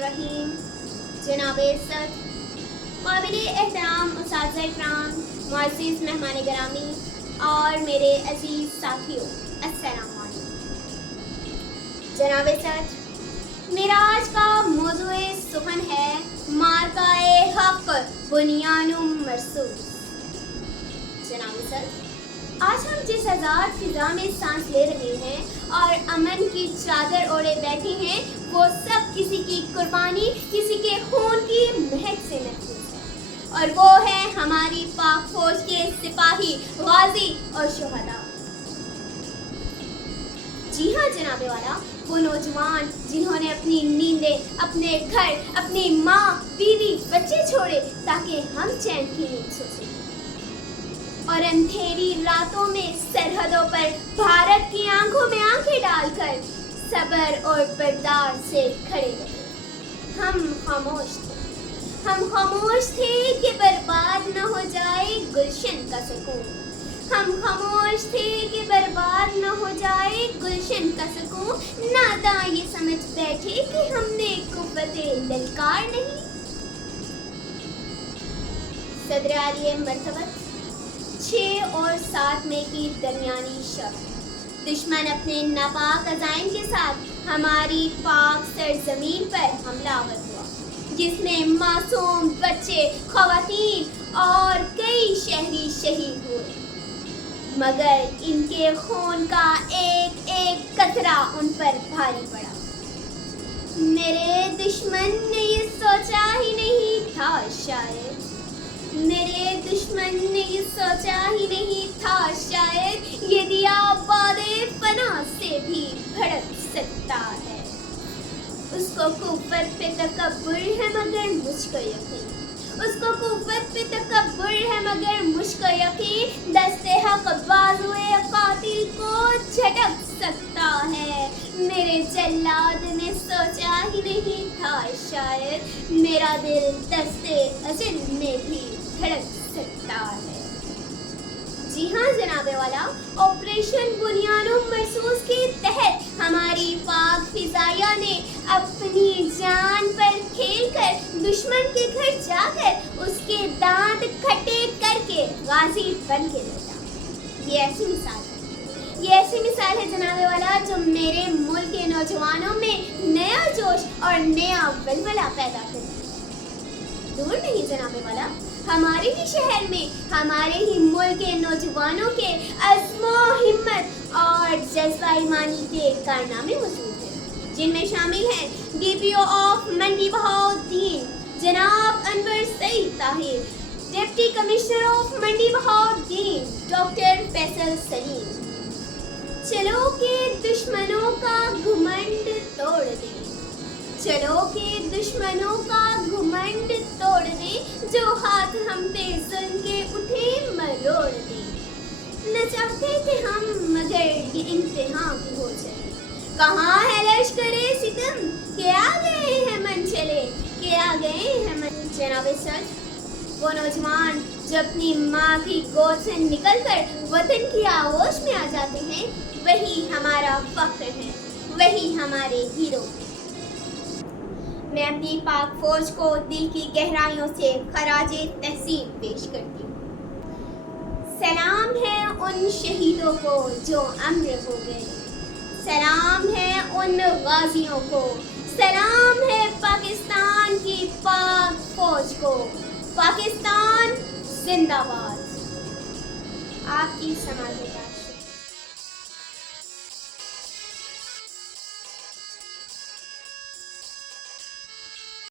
बिस्मिल्लाहिर्रहमानिर्रहीम। जनाब सद काबिल एहतराम उस्ताद इकराम, मुअज़्ज़िज़ मेहमान गिरामी और मेरे अजीज़ साथियों, अस्सलाम वालेकुम। जनाब सद, मेरा आज का मौज़ूए सुखन है मार्काए हक़ बुनियानुम मरसूस। जनाब सद, आज हम जिस आज़ाद फिज़ा में सांस ले रहे हैं और अमन की चादर ओढ़े बैठे हैं, वो सब किसी की कुर्बानी, किसी के खून की महक से महफूज है, और वो है हमारी पाक फौज के सिपाही, गाजी और शुहदा। जी हाँ जनाबे वाला, वो नौजवान जिन्होंने अपनी नींदें, अपने घर, अपनी माँ, बीवी, बच्चे छोड़े ताकि हम चैन की नींद सो सकें, और अंधेरी रातों में सरहदों पर भारत की आंखों में आंखें डालकर सब्र और बर्दाश्त से खड़े रहे। हम खामोश थे कि बर्बाद न हो जाए गुलशन का सुकून। हम खामोश थे कि बर्बाद न हो जाए गुलशन का सुकून। नादा ये समझ बैठे कि हमने कुव्वते ललकार नहीं। सदर आलिए मरतबत 6 और 7 मई की दरमियानी शब, दुश्मन अपने नापाक अज़ाइम के साथ हमारी पाक सरजमीन पर हमलावर हुआ, जिसमें मासूम बच्चे, ख़वातीन और कई शहरी शहीद हुए, मगर इनके खून का एक एक कतरा उन पर भारी पड़ा। मेरे दुश्मन ने ये सोचा ही नहीं था शायद, मेरे दुश्मन ने ये सोचा ही नहीं था शायद, ये दिया बादे फना से भी भड़क सकता है। उसको कुव्वत पे तकब्बुर है मगर मुझको यकीन, उसको कुव्वत पे तकब्बुर है मगर मुझको यकीन, दस्ते हक बाजुए कातिल को झटक सकता है। मेरे जल्लाद ने सोचा ही नहीं था शायद, मेरा दिल दस्ते अजल में भी धड़क सकता है। जी हाँ जनाबे वाला, ऑपरेशन बुनियानुम मरसूस के तहत हमारी पाक फिजाइया ने अपनी जान पर खेलकर दुश्मन के घर जाकर उसके दांत खट्टे करके गाजी बन के लौटा। ये ऐसी मिसाल है जनाबे वाला जो मेरे मुल्क के नौजवानों में नया जोश और नया वलवला पैदा करती है। दूर नहीं जनाबे वाला, हमारे ही शहर में हमारे ही मुल्क के नौजवानों के अज़्मो हिम्मत और जज्बा ईमानी के कारनामे मौजूद हैं, जिनमें शामिल हैं DPO ऑफ मंडी बहाउद्दीन जनाब Anwar Saeed Tahir, deputy commissioner of Mandi Bahauddin doctor Faisal Saleem. चलो के दुश्मनों का घमंड तोड़ दे, चलो के दुश्मनों का घमंड तोड़ दे, जो हाथ हम पे जुल्म के उठे मरोड़ दे। न चाहते थे हम मगर ये इम्तिहान भी हो जाए। कहाँ है लश्करे सितम के आ गए हैं मन चले, के आ गए हैं मन। जनाबे सर, वो नौजवान जो अपनी माँ की गोद से निकलकर वतन की आगोश में आ जाते हैं, वही हमारा फख्र है, वही हमारे हीरो हैं। मैं अपनी पाक फौज को दिल की गहराइयों से खराजे तहसीन पेश करती हूँ। सलाम है उन शहीदों को जो अमर हो गए, सलाम है उन गाजियों को, सलाम है पाकिस्तान की पाक फौज को। पाकिस्तान जिंदाबाद। आपकी समाज